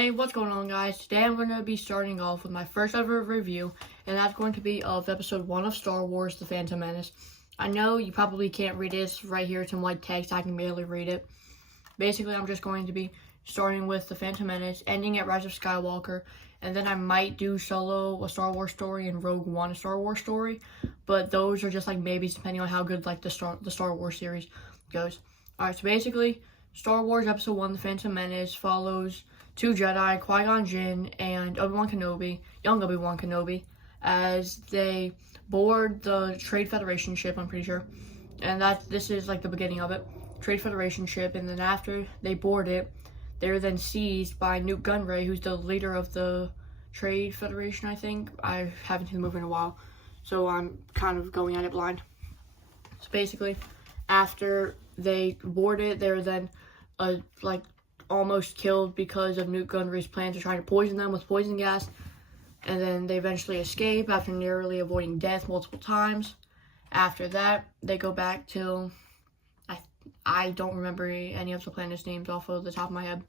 Hey, what's going on, guys? Today I'm going to be starting off with my first ever review, and that's going to be of episode 1 of Star Wars: The Phantom Menace. I know you probably can't read it, it's right here, it's in white text, I can barely read it. Basically, I'm just going to be starting with The Phantom Menace, ending at Rise of Skywalker, and then I might do Solo, a Star Wars story, and Rogue One, a Star Wars story, but those are just like maybes depending on how good like the Star Wars series goes. Alright, so basically, Star Wars Episode 1, The Phantom Menace, follows two Jedi, Qui-Gon Jinn and Obi-Wan Kenobi, young Obi-Wan Kenobi, as they board the Trade Federation ship, I'm pretty sure. And this is like the beginning of it. Trade Federation ship, and then after they board it, they're then seized by Newt Gunray, who's the leader of the Trade Federation, I think. I haven't seen the movie in a while, so I'm kind of going at it blind. So basically, after they board it, they're then almost killed because of Newt Gunray's plan to try to poison them with poison gas, and then they eventually escape after narrowly avoiding death multiple times. After that, they go back to, I don't remember any of the planets' names off of the top of my head.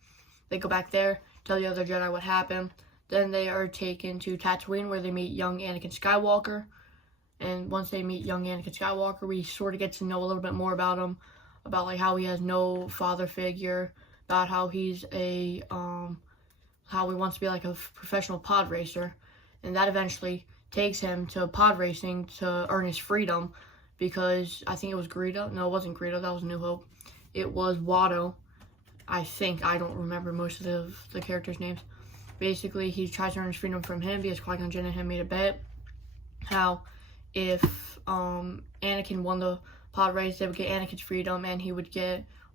They go back there, tell the other Jedi what happened. Then they are taken to Tatooine, where they meet young Anakin Skywalker. And once they meet young Anakin Skywalker, we sort of get to know a little bit more about him, about like how he has no father figure, about how he's how he wants to be like a professional pod racer, and that eventually takes him to pod racing to earn his freedom, because I think it was Greedo. No, it wasn't Greedo. That was New Hope. It was Watto. I think. I don't remember most of the characters' names. Basically, he tries to earn his freedom from him because Qui-Gon Jinn and him made a bet how if Anakin won the pod race, they would get Anakin's freedom, and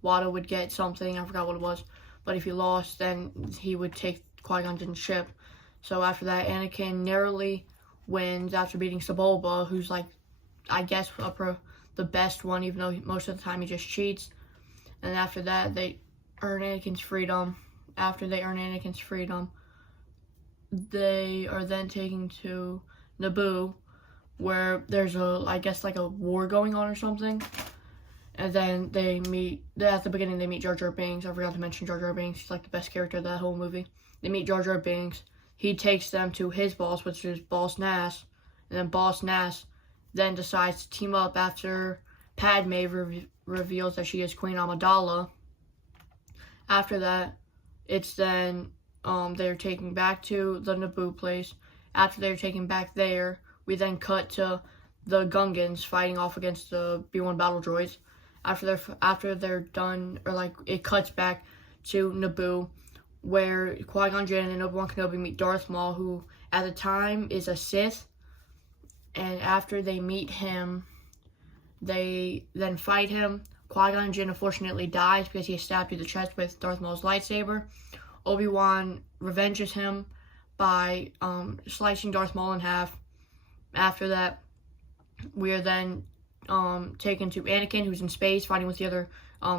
Watto would get something, I forgot what it was, but if he lost, then he would take Qui-Gon Jinn's ship. So after that, Anakin narrowly wins after beating Sebulba, who's like, I guess, the best one, even though most of the time he just cheats. And after that, they earn Anakin's freedom. After they earn Anakin's freedom, they are then taken to Naboo, where there's I guess like a war going on or something. And then at the beginning they meet Jar Jar Binks. I forgot to mention Jar Jar Binks. He's like the best character of that whole movie. They meet Jar Jar Binks. He takes them to his boss, which is Boss Nass. And then Boss Nass then decides to team up after Padme reveals that she is Queen Amidala. After that, it's then they're taken back to the Naboo place. After they're taken back there, we then cut to the Gungans fighting off against the B-1 battle droids. After they're done, or like it cuts back to Naboo, where Qui-Gon Jinn and Obi-Wan Kenobi meet Darth Maul, who at the time is a Sith. And after they meet him, they then fight him. Qui-Gon Jinn unfortunately dies because he is stabbed through the chest with Darth Maul's lightsaber. Obi-Wan revenges him by slicing Darth Maul in half. After that, we are then taken to Anakin, who's in space fighting with the other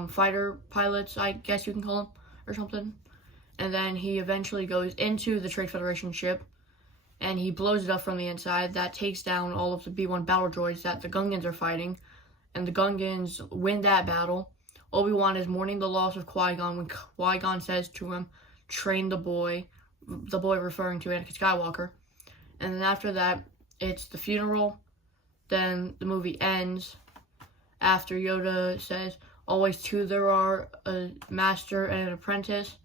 fighter pilots, I guess you can call them, or something. And then he eventually goes into the Trade Federation ship, and he blows it up from the inside. That takes down all of the B-1 battle droids that the Gungans are fighting, and the Gungans win that battle. Obi-Wan is mourning the loss of Qui-Gon when Qui-Gon says to him, "Train the boy referring to Anakin Skywalker." And then after that, it's the funeral. Then the movie ends after Yoda says, "Always two there are, a master and an apprentice."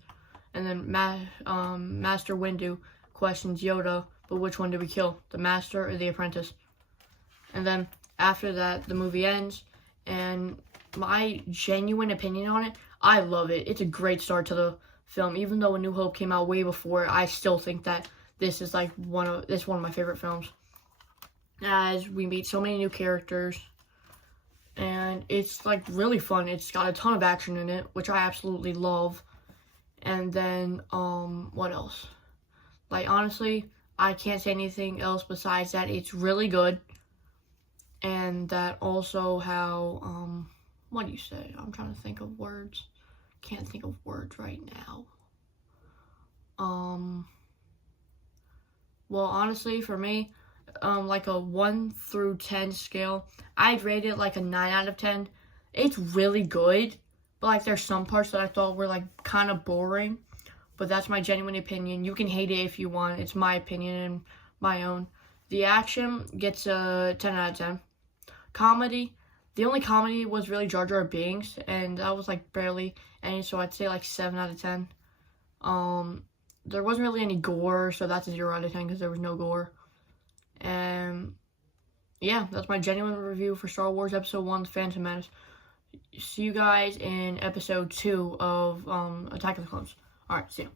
And then Master Windu questions Yoda, "But which one did we kill, the master or the apprentice?" And then after that, the movie ends. And my genuine opinion on it, I love it. It's a great start to the film. Even though A New Hope came out way before, I still think that this is like one of my favorite films, as we meet so many new characters, and it's like really fun. It's got a ton of action in it, which I absolutely love. And then what else? Like, honestly, I can't say anything else besides that it's really good, and that also how what do you say? I'm trying to think of words. Can't think of words right now. Well, honestly, for me, like a 1 through 10 scale, I'd rate it like a 9 out of 10. It's really good, but like there's some parts that I thought were like kind of boring. but that's my genuine opinion. You can hate it if you want. It's my opinion and my own. The action gets a 10 out of 10. Comedy, the only comedy was really Jar Jar Binks, and that was like barely any, so I'd say like 7 out of 10. There wasn't really any gore, so that's a 0 out of 10 because there was no gore. And yeah, that's my genuine review for Star Wars Episode 1, The Phantom Menace. See you guys in Episode 2 of Attack of the Clones. Alright, see ya.